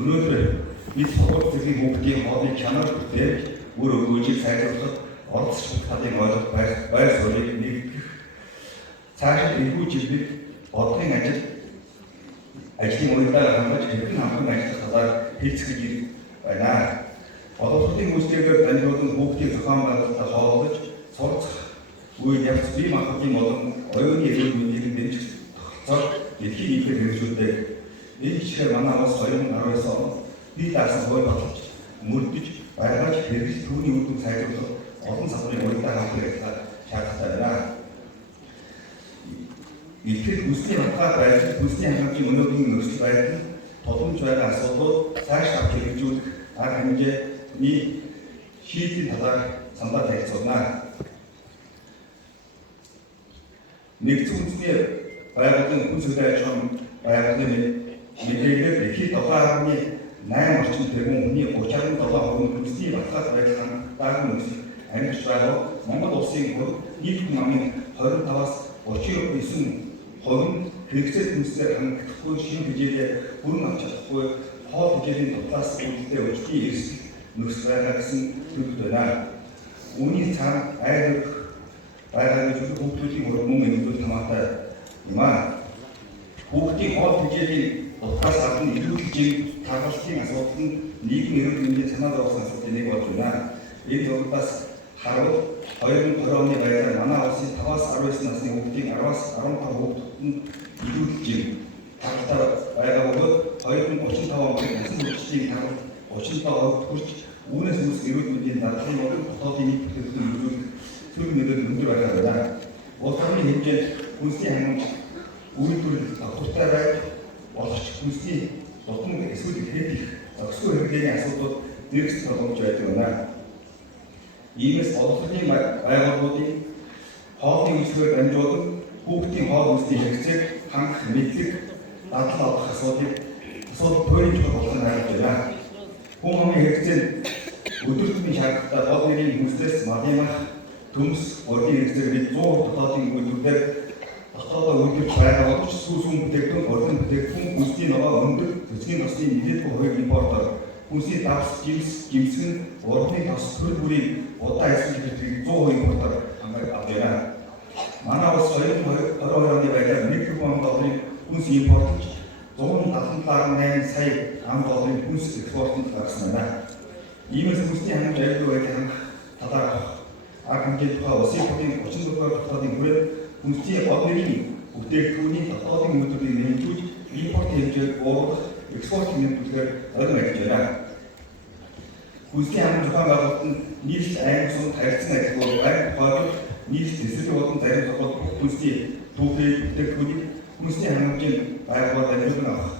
Өнөөдөр бид сургууль зэргийн хүүхдийн хоолны чанар бүтээл өөр өгөөжийг сайжруулах орц шалтгаалын ойлголт байр суурийг нэгтгэх цаашид энэхүү жилд бодлогын ажлын уялдаа хангаж хэрхэн хамхан ажиллах талаар хэлцгэж байна. Боловсролын үйлчлэгээр дамжуулан хүүхдийн зохион байгуулалтаа хооллож сурцах үед явц бие махбодын болон оюуны эрүүл мэндийг дэмжих тогтолцоо дэлхийн нийтэд хэрэгжүүлдэг. Энэ жишгээр манай улс 2019 онд бие даасан хууль баталж мөрдөж байгаач хэрэгжил түүний үр дүн сайжруулах олон салбарын уялдаа хамтран ажиллах шаардлагатай байна. Ихэд хүсний баталгаа байж хүсний хангалтын өнөөгийн нөхцөл байдал тодомж байгаа асуудлууд цааш авч хэрэгжүүлэх арга хэмжээний шийдлийн талаар сандаа танилцуулна. Нэгдсэн үндэсний байгууллагын хүн сүлжээ аж ахуйн байгууллагын мэдээлэлээр дэлхийн 7.8 орчим тэрбум хүний 37% хүнсний баталгаа байдлаар даасан нөхцөл амьдарч байгаа Монгол улсын нийт хүн амын 25-аас 39% хэрэгцээ хүнсээр хангахгүй шинэ хэмжээгээр бүрэн авч чадахгүй хоол хэмжээний дутлаас үүдтэй өвчтөний эрсдэл нөхцөл байгаа гэсэн төлөв байна. Үүний цаана айраг байгаагийн зөвхөн хүүхдүүдийн хөрмөн эмнэлүүд хамаатай юм аа. Хүүхдийн хоол хэмжээний дутлаас гадна илүү хэмжээний тархалтын асуудал нь нийгмийн эрүүл мэндийн санаа зовсон асуудлын нэг болж байна. Энэ зургаас харуул 2020 оны байдлаар манай улсын 5-аас 19 насны хүүхдийн 10-аас 15% хүүхдэд илүү хэмжээний тархалтаар байгаа бөгөөд 2035 оны насан туршийн тархалт 37% хүрч үүнээс үүсэх эрүүл мэндийн дардлын болон хотоодын нийт бүтээгдэхүүн нөлөөлөх төрөл нөлөө өндөр байгаа байна. Улс орны хэмжээнд хүнсний хангамж үйлдвэрлэл тогтвортой байж болох хүнсний дутмаг эсвэл хэдих зохисгүй хэрэглээний асуудлууд дэргэс боломж байдаг байна. Иймээс боловсролын байгууллагуудын хоолны үйлчлэгээр дамжуулан хүүхдийн хоол хүнсний хэрэгцээг хангах мэдлэг дадлан авах асуудал тойрч болох нь харагдаж байна. Хүн амын хэрэгцээ өдөр тутмын шаардлагатай гол нэрийн хүнслээс малын мах, төмс, ургийн хэрэгцээг бид 100% дотоодын үйлдвэрлэлээр дотоодоо үйлдвэрлэж байгаа боловч сүүсүүн бүтээгдэхүүн, урган бүтээгдэхүүн, хүнсний ногоо өндөр, цэцгийн тосны нэлээдгүй хувийг импортоор хүнсний давс, жимсгэн, урганы тос төр бүрийн удаа эсрэг хэрэгцээг 100% импортоор хангаж авч байна. Манай улс 2022 оны байдлаар 1 тэрбум долларын хүнс импортлж 177.8 сая $, хүнс экспортод гаргасан байна. Иймээс хүнсний хангамж аюулгүй байдлыг хангах талаар арга хэмжээ тухай улсын хотын 34-р дотоодын хүрээнд хүнсний гол нэрийн бүтээгдэхүүний дотоодын үйлдвэрлэлийг нэмэгдүүлж импорт хэмжээг бууруулах экспорт нэмэгдүүлэхээр орон ажиллаж байна. Хүнсний хангамж зохион байгуулалт нь нийслэл аймаг сумд харилцан ажиллагаа байнга тохиолдол нийслэл эсрэг болон зарим тохиолдолд хүнсний түүхийг бүтээгдэхүүнийг хүнсний хангамжийн байгууллагаар дамжуулан авах.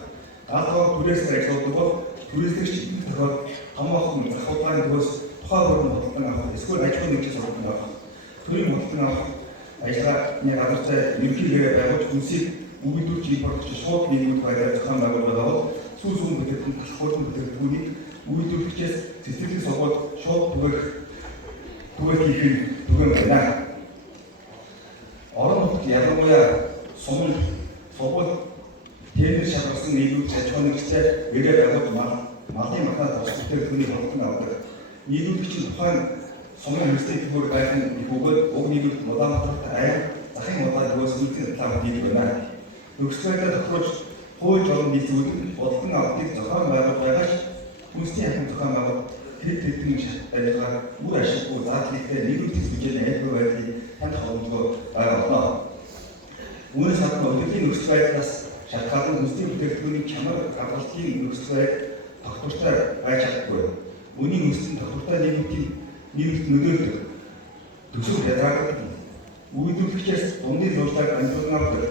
Гаалгавар түрээсээр ажилладаг бол түрээслэгч тохиолдолд томоохон зах ухааны төвөөс тухайн бүрэн худалдан авах эсвэл аж ахуйн нэгжээс худалдан авах. Төрийн худалдан авах ажиллагааны газартай ерөнхий хэрэгэ байгуулж хүнсийг үйлдвэрлэж импортлж шууд нийгмийн байдлаар зохион байгуулдаг бол сүүсүүн бүтээгдэхүүн талхуурын бүтээгдэхүүнийг үйлдвэрлэгчээс цэцэрлэг сургууль шууд түгээх хийх түгээн байна. Орон нутгад ялангуяа сумын сургууль тендер шалгарсан нийгмийн аж ахуйн нэгжтэй гэрээ байгуулж малын махнаас бос бүтээгдэхүүний худалдан авдаг. Нийлүүлэгчийн тухайн сумын хүнсний төвөөр байх нь бөгөөд уг нийлүүлэлт Улаанбаатарт аян захын удаа төвөөс үйлдвэрлэлийн талаар хийх байна. Нөхцөл байдал тохируулж хууль журам нийцүүлэн бодлогын авалтыг зохион байгуулж байгаач хүнсний хангамж зохион байгуулалт хэдэн ажиллагаа үр ашиггүй заадлалтай нийлүүлэлт хэмжээний аюулгүй байдлыг танд хангамжгүй байгаа болно. Үүнээс гадна өдрийн нөхцөл байдлаас шалтгаалan хүнсний бүтээгдэхүүний чанар хангалтын нөхцөл байдал тогтвортой байж чадахгүй. Үүний нөхцөл тогтвортой нийгэмд нөлөөлдөг. Төсөв хязгаарлалт үйлдвэрлэгчээс дундын зуршлаг дамжуулан авдаг.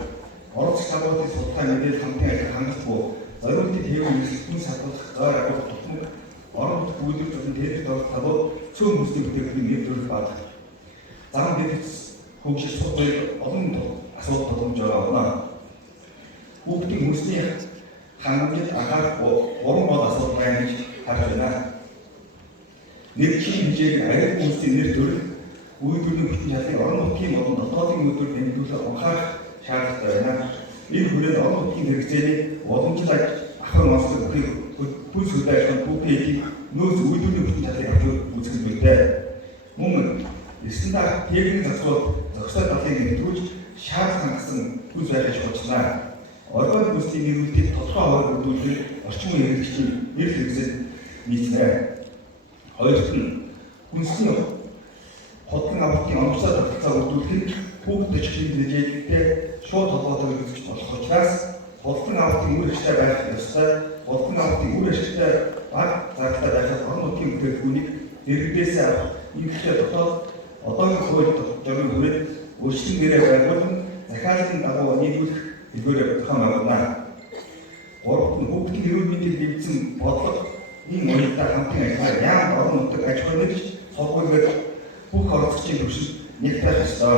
Оролцох салбарын судалгаа мэдээлэл хамтын хангалтгүй зориултын хэвийн эрсдэлтийн сатуулах гар агуулах тутмаг орон нутгад үйлдвэрлэж бусан дээд талууд цөөн хүнсний бүтээгдэхүүн нэвтрүүлэх баг. Зам дэвс хөгжил судалгааг олон асуудал боломж байгаа. Хүүхдийн хүнсний хангамжид анхаарах 3 гол асуудал байна гэж харж байна. Нэгдлийн хэмжээг аюул хүнсний нэр төрөл үйлдвэрлэлийн хүчин чадлыг орон нутгийн болон дотоодын үйлдвэрлэлд нэмэгдүүлэх анхаарах шаардлагатай байна. Энэ хүрээнд орон нутгийн хэрэгцээний уламжлал ахын онцлог хүн судлаач бүгдийг нөөц үйлдвэрийн бүтэн чадлыг авч үзэх зүйлтэй. Мөн стандарт техник зохистой талыг нэвтрүүлж шаардлага хангасан хүс байхыг хурцлаа. Орбан бүсдийн нэрүүдийг тодорхой хавар бүрдүүлэх орчин үеийн хэрэгжлийн эрх хэрэгсэл нийцнэ. Хоёрт нь хүнсний хотлон авалтын оновчтой тогтолцоо бүрдүүлэх бүгд төчлийн дижиталтэй шууд холбоотой үзэж болох учраас хотлон авалтын үр ашигтай байх ёстой. Хотлон авалтын үр ашигтай баг заргалтай байхад орон нутгийн бүтээгдэхүүнийг иргэдээс авах ихтэй дотоод одоогийн хууль журмын хүрээд өөрчлөлт нэрээр байгуулан захиалгын дагуу нийлүүлэх хэлбэрээр зохион байгуулна. Гуравт нь хүүхдийн эрүүл мэндийг бэлдсэн бодлого энэ уялдаа хамтын ажиллагаа яам орон нутаг аж ахуй нэгж холбоогээд бүх оролцогчийн төвшөнд нэг байх ёстой.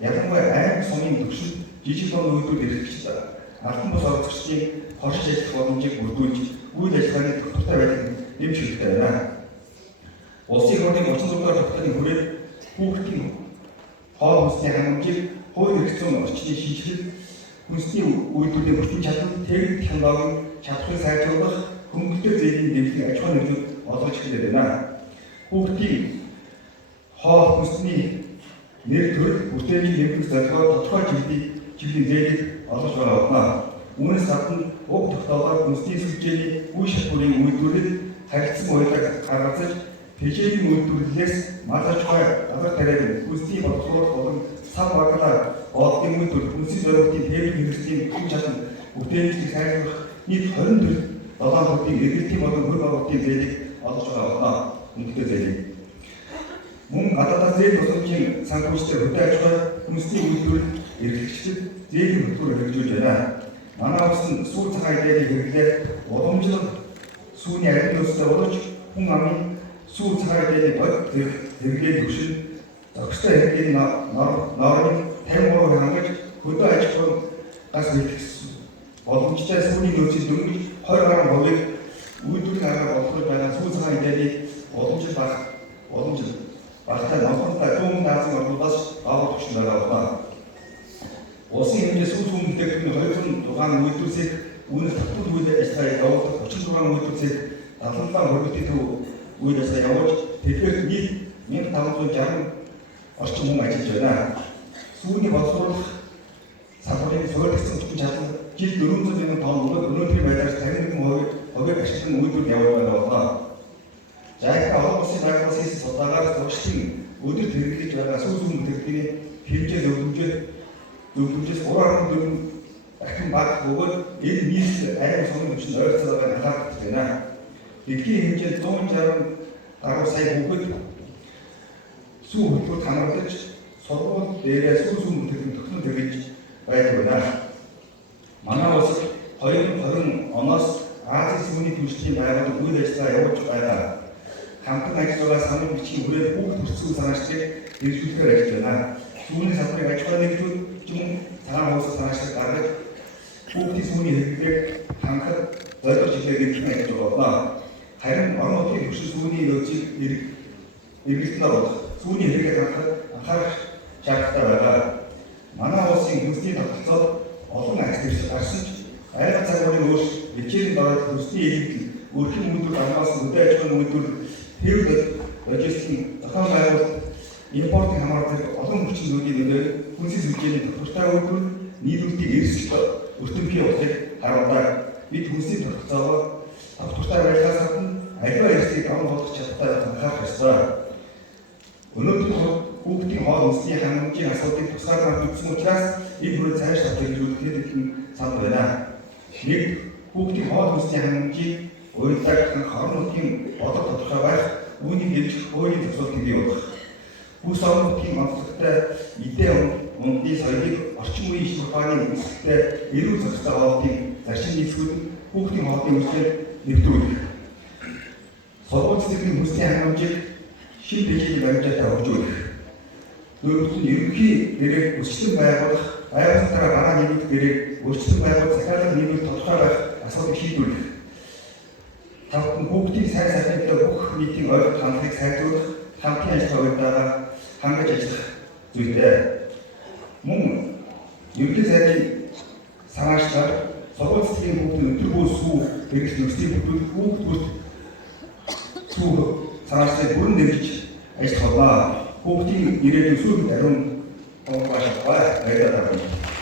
Ялангуяа аймаг сумын төвшөнд жижиг дунд үйлдвэр эрхлэгчид албан бус оролцогчдын хоршиж ажиллах боломжийг бүрдүүлж үйл ажиллагааны тогтвортой байдлыг нэмж хэрэгтэй байна. Улсын хурлын 36 дугаар тогтоомын хүрээд хүүхдийн хоол хүнсний хангамжийг хууль эрх зүйн орчны шинжилэл, хүнсний үйлдвэрлэлийн бүтэн чадал, техник технологийн чадхыг сайжруулах, хөнгөлөлтөөр зээлийн дэвшлиг аж ахуйн нөхцөл олгож эхлэв байна. Хүүхдийн хоол хүнсний нэр төрөл бүтээмжийн нэмэх зорилгоор тодорхой жилийн зээлийг олгож байгаа. Үүнээс гадна уг тогтоогоор хүнсний сүлжээний үе шатны үйлдвэрлэл харилцан уялаг гаргаж тэжээгийн үйлдвэрлэлээс малгаж бай газар тариад хүнсний бодлогоор болон сав баглаа олдгийн үйлдвэрлэл хүнсний зорилгын техник хэрэгслийн хүн чадал бүтээмжийг сайжруулах нийт 24 долоонуудын эргэлтийн болон хөрөг оруулалтын зээлийг олгож байгаа. Үнэтэй зээлийг мөн гадаадаас зээл тусламжийн санхүүжилтээр хөдөө аж ахуй хүнсний үйлдвэрлэл эрхлэгчдэд зээлийн хөтөлбөр хэрэгжүүлж байна. Манай улс нь сүү цагаан зээлийн хэрэглээ уламжлал сүүний арилын нөөцтэй болж хүн амын сүү цагаан зээлийн бод хэрэглээ төвшин зохистой хэрэглээний нормыг 53% хангаж хөдөө аж ахуйгаас бэлтгэх боломжтой сүүний нөөцийн дөрвөн 20% үйлдвэрлэлийн аргаар боловсруулж байгаа сүү цагаан зээлийн уламжлал багтаа номхонтой зүүн Азийн орнуудаас авах төвшин байгаа. Улсын хэмжээ сүү бүтээгдэхүүний 206 үйлдвэрлэлийг үүнээс татвар үйл ажиллагаа явуулах 36 үйлдвэрлэлийг 77 хөргөлийн төв үйл ажиллагаа явуулж тэгэхээр нийт 1560 орчим хүн ажиллаж байна. Сүүний боловсруулах санхүүгийн суурилсан хүчин чадал жил 400 мянган тонн өнөөдрийн байдлаар 51% ашиглан үйлдвэрлэл явуулж байгаа. Жайка олон улсын байгууллагын судалгаагаар туршлагын өдөрт хэрэглэж байгаа сүү бүтээгдэхүүний хэмжээ зөвлөмжөөс 3.4 дахин бага бөгөөд энэ нийслэл аймаг сумын төвшөнд ойролцоогоо анхаарах байна. Дэлхийн хэмжээнд 160 гаруй сая хүүхэд сүү хөтөлбөрт хамгаалж сургууль дээрээ сүү бүтээгдэхүүн тогтнол хэрэгж байдаг байна. Манай улс 2020 оноос Азийн сүүний түвшлийн байгууллага үйл ажиллагаа явуулж байгаа. Хамтан ажиллагаа санал бичгийн хүрээд бүгд төрсөн санаачлалыг хэрэгжүүлэхээр ажиллаж байна. Сүүний салбарыг аж ахуйн нэгжүүд мөн цагаан хуудас санаачлал гаргаж бүгдийн сүүний хэрэглээг хангахад зорилгож хэлээ гэрчлэн ажиллаж байгаа. Харин орон нутгийн төвшин сүүний нөөцийг эргэлтээр болох сүүний хэрэглээг хангахад анхаарах шаардлагатай байгаа. Манай улсын хүнсний тогтолцоод олон ажил гарсан ч аймаг цагуурын өөрчлөлт, бичээний дараад хүнсний эргэлт, өрхийн үйлдвэр амнаас хөдөө аж ахуйн үйлдвэр хэвлэл логистикийн зохион байгуулалт импортын хамгаалалт олон хүчин зүйлийн нөлөө хүнсний сүлжээний тогтвортой үйлдвэрлэл нийлүүлэлтийг эрсдэл өртөмжийн явдлыг харуулдаг. Бид хүнсний тогтолцоогоо тогтвортой байдлаас гадна аливаа эрсдлийг аван болгох чадвартай анхаарах ёстой. Өнөөдөр хүүхдийн хоол хүнсний хангамжийн асуудлыг тусгайлбар үзсэн учраас энэ хүрээ цааш тавьжуулах хэрэгтэй санд байна. Нэг хүүхдийн хоол хүнсний хангамжийг уялдаа орон нутгийн бодлого тодорхой байх, үүнийг дэмжих хуулийн төсөлд бий болох. Бүс орон нутгийн онцлогтой эдийн үндэсний соёлыг орчин үеийн иш ухааны үндэстэй эрүүл зохистой хоолтын зарчим нийцгүүд хүүхдийн хоолны үйлчлэл нэвтрүүлэх. Сургууль цэцгийн хүнсний хангамжийг шин дэжийн баримжаатай хөгжүүлэх. Дөрөвт нь ерөнхий гэрээ өсчлөн байгуулах, байгууллагаараа бараа нийлүүлэх гэрээ өсчлөн байгуулах, захиалга нийлүүлэх тодорхой байх асуудлыг шийдвэрлэх. Тавт нь хүүхдийн сайн сайхнтай бүх нийтийн ойлголт хандлагыг сайжруулах, хамтын ажил хоёртойгоо хангаж ажиллах зүйтэй. Мөн ерөнхий сайдын санаачлаар Сургууль цэцгийн хүүхдүүд өдрөө сүү тэгж нөхцөлийн хүүхдүүд сүү цаашдаа бүрэн нэмж ажиллах болно. Хүүхдийн ирээдүйн сүүл даруун онгоож байгаа.